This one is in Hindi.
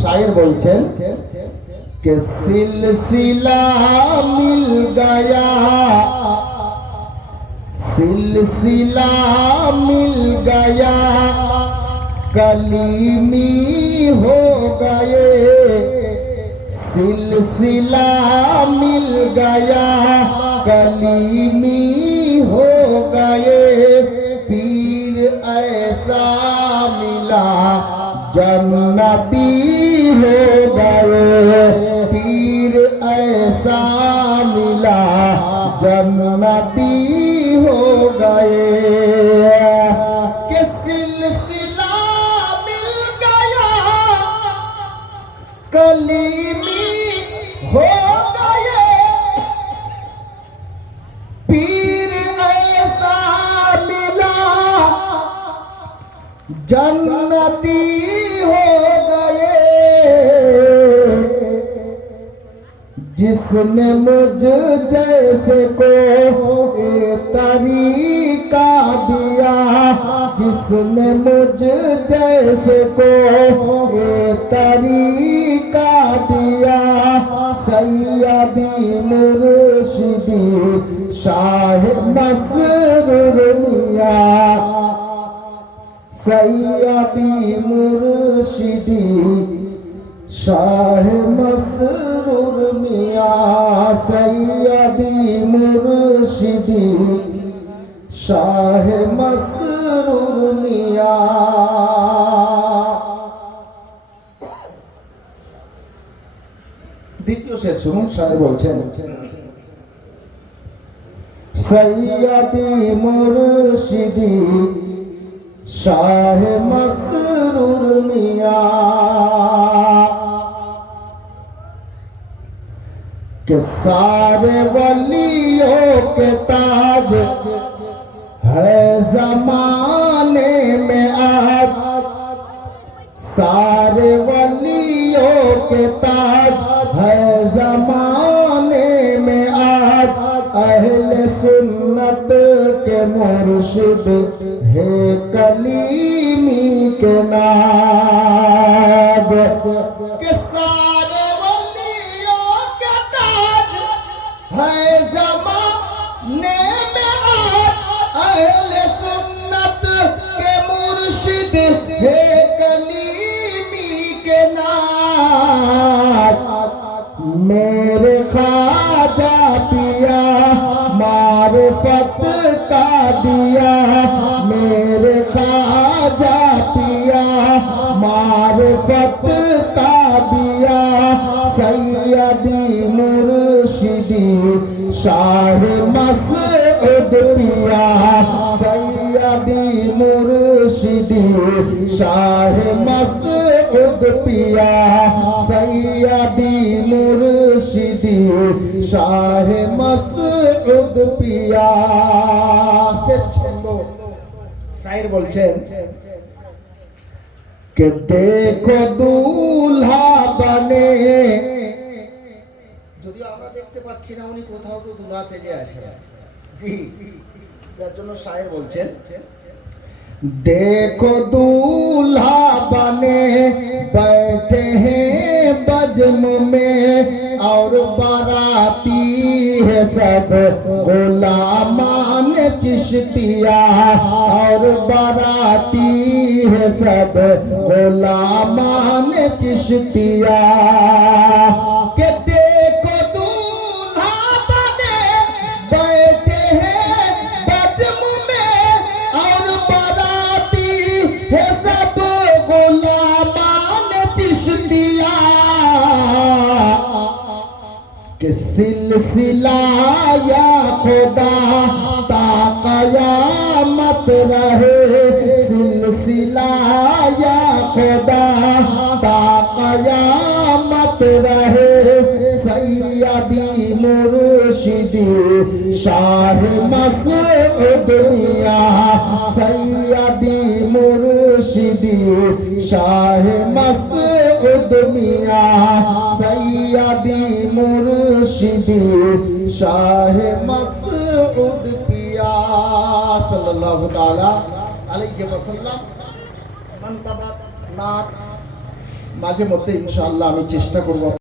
शायर बोलছেন कि सिलसिला मिल गया, सिलसिला मिल गया, कलीमी हो गए, सिलसिला मिल गया, कलीमी हो गए, पीर ऐसा मिला जन्नती हो गए, पीर ऐसा मिला जन्नती हो गए। कि सिलसिला मिल गया, कलीमी हो गए, पीर ऐसा मिला जन्नती हो गए, जिसने मुझ जैसे को ये तरीका दिया, जिसने मुझ जैसे को ये तरीका दिया, सैयदी मुर्शिदी शाह मसरूर मियां, सैयदी मुर्शिदी शाह मसरूर मियां, सैयदी मुर्शिदी शाह मसरूर मियां। দ্বিতীয় শের শুনুন, শায়ের বলছেন সৈয়দি মুর্শিদি शाह मसरूर मियां के सारे वलियों के ताज है ज़माने में आज, सारे वलियों के ताज है ज़माने में आज, अहले सुन्नत के मुर्शिद है कलीमी के नाज, के सारे वलियों के ताज है ज़माने में आज, अहले सुन्नत के मुर्शिद है कलीमी के नाज। मेरे ख्वाजा पिया मारिफत का दिया, मेरे ख्वाजा पिया मारिफत का दिया, सैयदी मुर्शिदी शाह मसऊद पिया, सैयदी मुर्शिदी शाह मसऊद पिया, सैयदी मुर्शिदी शाह मसऊद पिया। শেষ ছন্দ শায়ের বলছেন कि देखो दूल्हा बने, যদিও আমরা দেখতে পাচ্ছি না উনি কোথাও তো দুলহা সেজে আছেন, জি, যার জন্য শায়ের বলছেন देखो दूल्हा बने बैठे हैं बज़्म में, और बाराती है सब गुलामान चिश्तिया, और बाराती है सब गुलामान चिश्तिया। के देखो दूल्हा बने बैठे हैं बज़्म में, और बाराती है सब गुलामान चिश्तिया। कि सिलसिला या खुदा ता क़यामत रहे, सिलसिला या खुदा ता क़यामत रहे, सैयदी मुर्शिदी शाह मसऊद मियां, सैयदी मुर्शिदी शाह मसऊद मियां, सैयदी मुर्शिदी शाह मसऊद पिया सल्लल्लाहु ताला अलैहि वसल्लम। मंतबत नात মাঝে মধ্যে ইনশাআল্লাহ আমি চেষ্টা করব